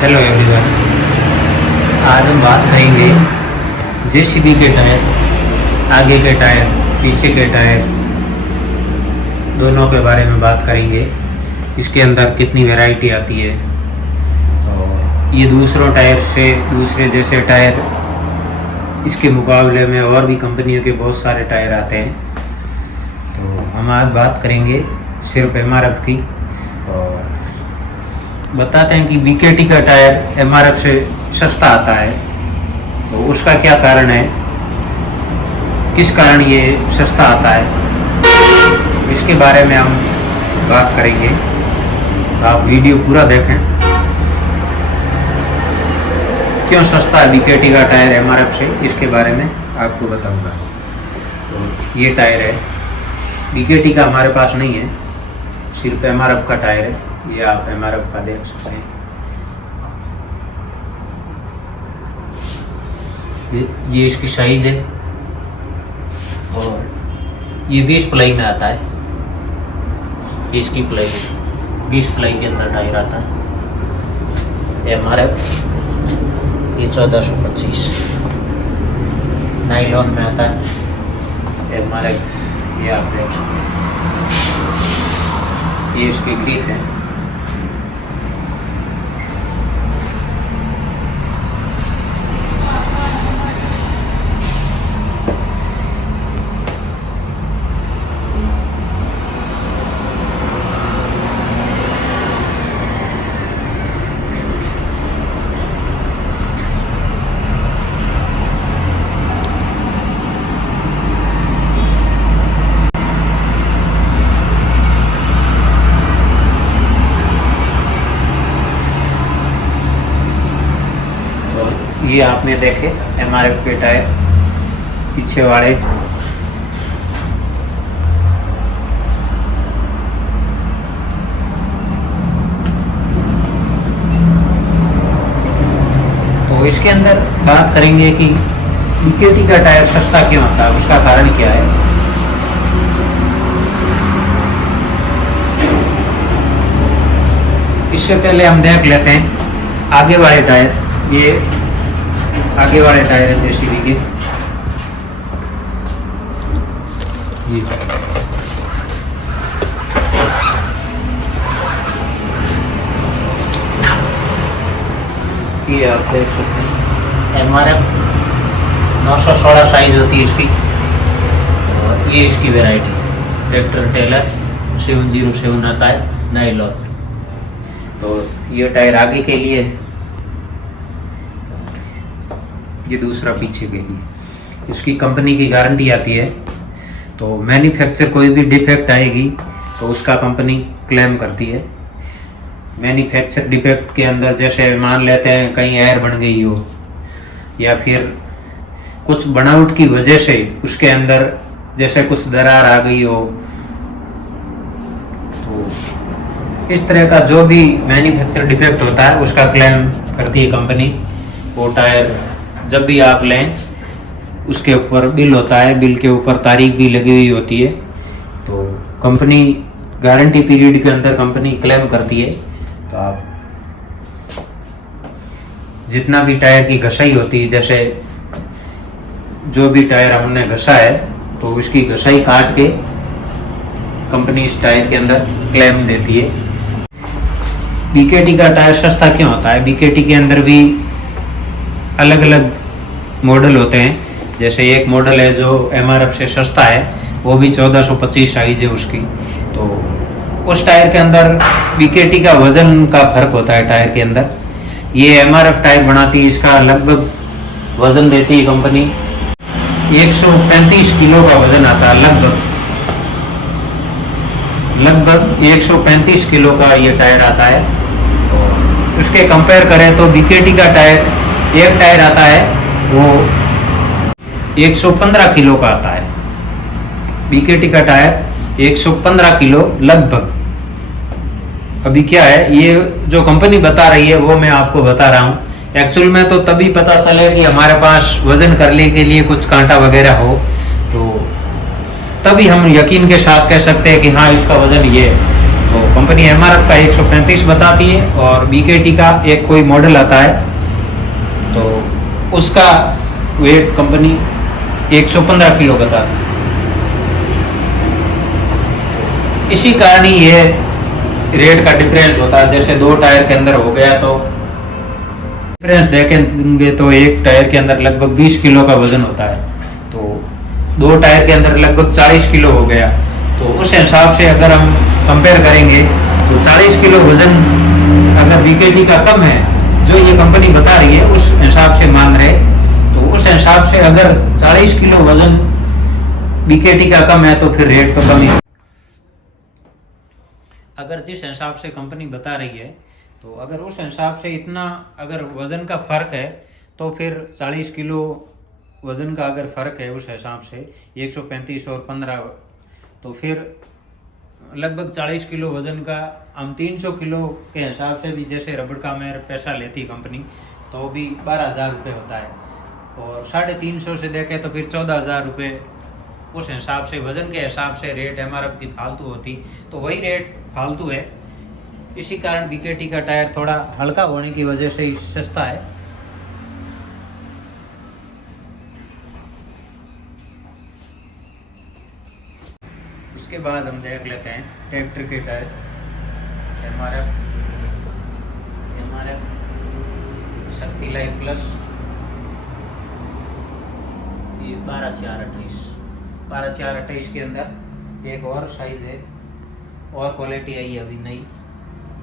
Hello everyone. आज हम बात करेंगे जेसीबी के टायर, आगे के टायर, पीछे के टायर, दोनों के बारे में बात करेंगे। इसके अंदर कितनी वैरायटी आती है और ये दूसरे जैसे टायर, इसके मुकाबले में और भी कंपनियों के बहुत सारे टायर आते हैं। तो हम आज बात करेंगे सिर्फ एमआरएफ की और बताते हैं कि बीकेटी का टायर एमआरएफ से सस्ता आता है, तो उसका क्या कारण है, किस कारण ये सस्ता आता है, इसके बारे में हम बात करेंगे। आप वीडियो पूरा देखें। क्यों सस्ता है बीकेटी का टायर एमआरएफ से, इसके बारे में आपको बताऊंगा। तो ये टायर है, बीकेटी का हमारे पास नहीं है, सिर्फ एमआरएफ का टायर है। ये आप एमआरएफ का देख सकते हैं। ये इसकी साइज है और ये 20 प्लाई में आता है। इसकी प्लाई 20 प्लाई के अंदर टायर आता है। एमआरएफ ये 1425 नाइलॉन में आता है। एमआरएफ ये आप देख सकते हैं। ये इसकी ग्रिप है। ये आपने देखे एमआरएफ के टायर पीछे वाले। तो इसके अंदर बात करेंगे कि बीकेटी का टायर सस्ता क्यों होता है, उसका कारण क्या है। इससे पहले हम देख लेते हैं आगे वाले टायर। ये आगे वाले टायर है जेसीबी के। ये आप देख सकते हैं एमआरएफ 916 साइज होती है इसकी और ये इसकी वैरायटी है। ट्रैक्टर टेलर 707 आता है नाइलॉन। तो ये टायर आगे के लिए, ये दूसरा पीछे के लिए। इसकी कंपनी की गारंटी आती है, तो मैन्युफैक्चर कोई भी डिफेक्ट आएगी तो उसका कंपनी क्लेम करती है। मैन्युफैक्चर डिफेक्ट के अंदर जैसे मान लेते हैं कहीं एयर बन गई हो या फिर कुछ बनावट की वजह से उसके अंदर जैसे कुछ दरार आ गई हो, तो इस तरह का जो भी मैन्युफैक्चर डिफेक्ट होता है उसका क्लेम करती है कंपनी। वो टायर जब भी आप लें उसके ऊपर बिल होता है, बिल के ऊपर तारीख भी लगी हुई होती है। तो कंपनी गारंटी पीरियड के अंदर कंपनी क्लेम करती है। तो आप जितना भी टायर की घसाई होती है, जैसे जो भी टायर हमने घसा है तो उसकी घसाई काट के कंपनी इस टायर के अंदर क्लेम देती है। बीकेटी का टायर सस्ता क्यों होता है, बीकेटी के अंदर भी अलग अलग मॉडल होते हैं। जैसे एक मॉडल है जो एमआरएफ से सस्ता है, वो भी 1425 साइज है उसकी। तो उस टायर के अंदर बीकेटी का वजन का फर्क होता है टायर के अंदर। ये एमआरएफ टायर बनाती है, इसका लगभग वजन देती है कंपनी 135 किलो का वजन आता है। लगभग 135 किलो का ये टायर आता है। और उसके कंपेयर करें तो बीकेटी का टायर, एक टायर आता है वो 115 किलो का आता है। बीकेटी का टायर 115 किलो लगभग। अभी क्या है, ये जो कंपनी बता रही है वो मैं आपको बता रहा हूँ। एक्चुअल में तो तभी पता चले कि हमारे पास वजन करने के लिए कुछ कांटा वगैरह हो, तो तभी हम यकीन के साथ कह सकते हैं कि हाँ इसका वजन ये है। तो कंपनी कंपनी एमआरएफ का 135 बताती है और बीकेटी का एक कोई मॉडल आता है तो उसका वेट कंपनी 115 किलो बताती है। इसी कारण ही ये रेट का डिफरेंस होता है। जैसे 2 टायर के अंदर हो गया तो डिफरेंस देखेंगे तो एक टायर के अंदर लगभग 20 किलो का वजन होता है, तो 2 टायर के अंदर लगभग 40 किलो हो गया। तो उस हिसाब से अगर हम कंपेयर करेंगे तो 40 किलो वजन अगर बीकेटी का कम है, जो ये कंपनी बता रही है उस हिसाब से मान रहे, तो उस हिसाब से अगर 40 किलो वजन बीकेटी का कम है तो फिर रेट तो कम ही। अगर जिस हिसाब से कंपनी बता रही है तो अगर उस हिसाब से इतना अगर वज़न का फ़र्क है तो फिर 40 किलो वज़न का अगर फ़र्क है उस हिसाब से 135 और 15, तो फिर लगभग 40 किलो वज़न का हम 300 किलो के हिसाब से भी जैसे रबड़ का मेरे पैसा लेती कंपनी तो भी 12,000 रुपये होता है, और 350 से देखें तो फिर 14,000 रुपये। उस हिसाब से वज़न के हिसाब से रेट एमआरएफ की फालतू होती, तो वही रेट फालतू है। इसी कारण बीकेटी का टायर थोड़ा हल्का होने की वजह से ही सस्ता है। उसके बाद हम देख लेते हैं ट्रैक्टर के टायर एमआरएफ शक्ति लाइफ प्लस, ये 12/4/28 के अंदर एक और साइज है और क्वालिटी आई है अभी नई,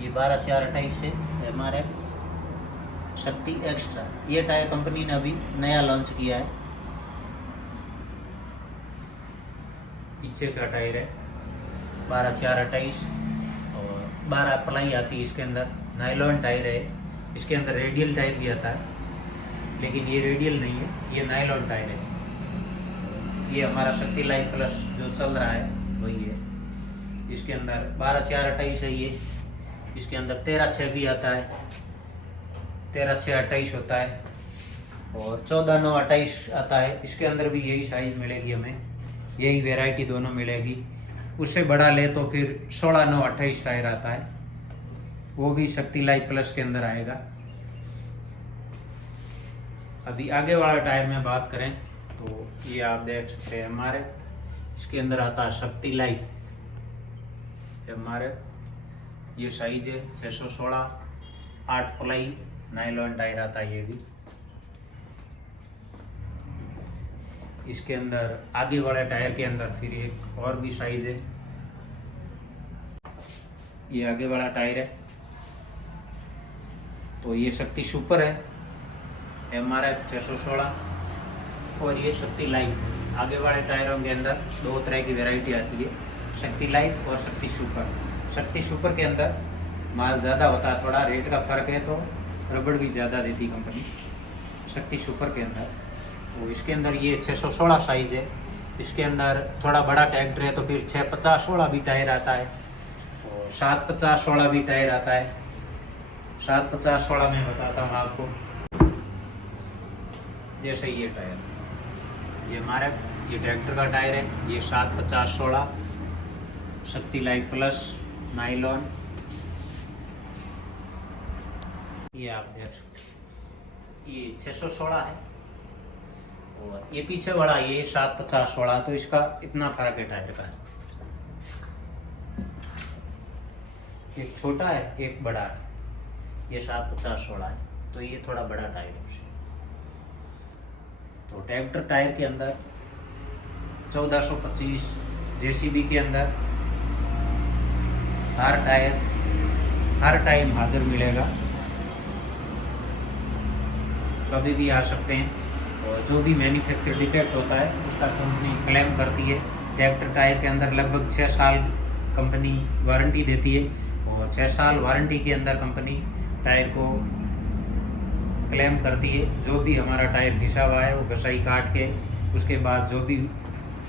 ये 12/4/28 है एमआरएफ शक्ति एक्स्ट्रा। ये टायर कंपनी ने अभी नया लॉन्च किया है। पीछे का टायर है 12/4/28 और 12 प्लाई आती है इसके अंदर। नायलॉन टायर है, इसके अंदर रेडियल टायर भी आता है, लेकिन ये रेडियल नहीं है, ये नायलॉन टायर है। ये हमारा शक्ति लाइफ प्लस जो चल रहा है वही है। इसके अंदर 12/4/28 है ये, इसके अंदर 13/6 भी आता है, 13/6/28 होता है और 14/9/28 आता है। इसके अंदर भी यही साइज मिलेगी हमें, यही वैरायटी दोनों मिलेगी। उससे बड़ा ले तो फिर 16/9/28 टायर आता है, वो भी शक्ति लाइफ प्लस के अंदर आएगा। अभी आगे वाला टायर में बात करें तो ये आप देख सकते हैं हमारे, इसके अंदर आता है शक्ति लाइफ हमारे, ये साइज है 616, 8 प्लाई नायलॉन टायर आता है ये भी। इसके अंदर आगे वाले टायर के अंदर फिर एक और भी साइज है, ये आगे वाला टायर है तो ये शक्ति सुपर है एमआरएफ 616, और ये शक्ति लाइफ। आगे वाले टायरों के अंदर 2 तरह की वैरायटी आती है, शक्ति लाइफ और शक्ति सुपर। शक्ति सुपर के अंदर माल ज़्यादा होता है, थोड़ा रेट का फ़र्क है तो रबड़ भी ज़्यादा देती कंपनी शक्ति सुपर के अंदर। तो इसके अंदर ये 616 साइज़ है, इसके अंदर थोड़ा बड़ा ट्रैक्टर है तो फिर 650/16 भी टायर आता है और 750/16 भी टायर आता है। 750/16 में बताता हूँ आपको, जैसे ये टायर, ये हमारा ये ट्रैक्टर का टायर है, ये 750/16 शक्ति लाइफ प्लस नाइलॉन, ये आप देख सकते हैं ये 616 है, और ये पीछे वाला ये 750/16, तो इसका इतना फर्क है टायर का, एक छोटा है एक बड़ा है। ये 750/16 है तो ये थोड़ा बड़ा टायर है उससे। तो ट्रैक्टर टायर के अंदर 1425 जेसीबी के अंदर हर टायर हर टाइम हाजिर मिलेगा, कभी भी आ सकते हैं। और जो भी मैन्युफैक्चर डिफेक्ट होता है उसका कंपनी क्लेम करती है। ट्रैक्टर टायर के अंदर लगभग 6 साल कंपनी वारंटी देती है, और 6 साल वारंटी के अंदर कंपनी टायर को क्लेम करती है। जो भी हमारा टायर घिसा हुआ है वो घसाई काट के उसके बाद जो भी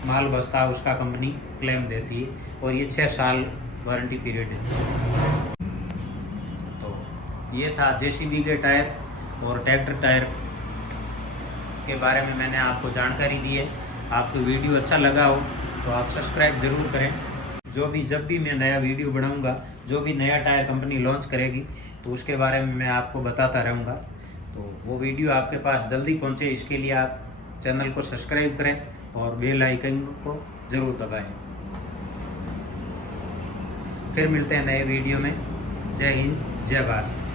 माल बचता है उसका कंपनी क्लेम देती है, और ये 6 साल वारंटी पीरियड है। तो ये था जेसीबी के टायर और ट्रैक्टर टायर के बारे में मैंने आपको जानकारी दी है। आपको वीडियो अच्छा लगा हो तो आप सब्सक्राइब ज़रूर करें। जो भी जब भी मैं नया वीडियो बनाऊंगा, जो भी नया टायर कंपनी लॉन्च करेगी तो उसके बारे में मैं आपको बताता रहूँगा। तो वो वीडियो आपके पास जल्दी पहुँचे, इसके लिए आप चैनल को सब्सक्राइब करें और बेल आइकन को ज़रूर दबाएं। फिर मिलते हैं नए वीडियो में। जय हिंद, जय भारत।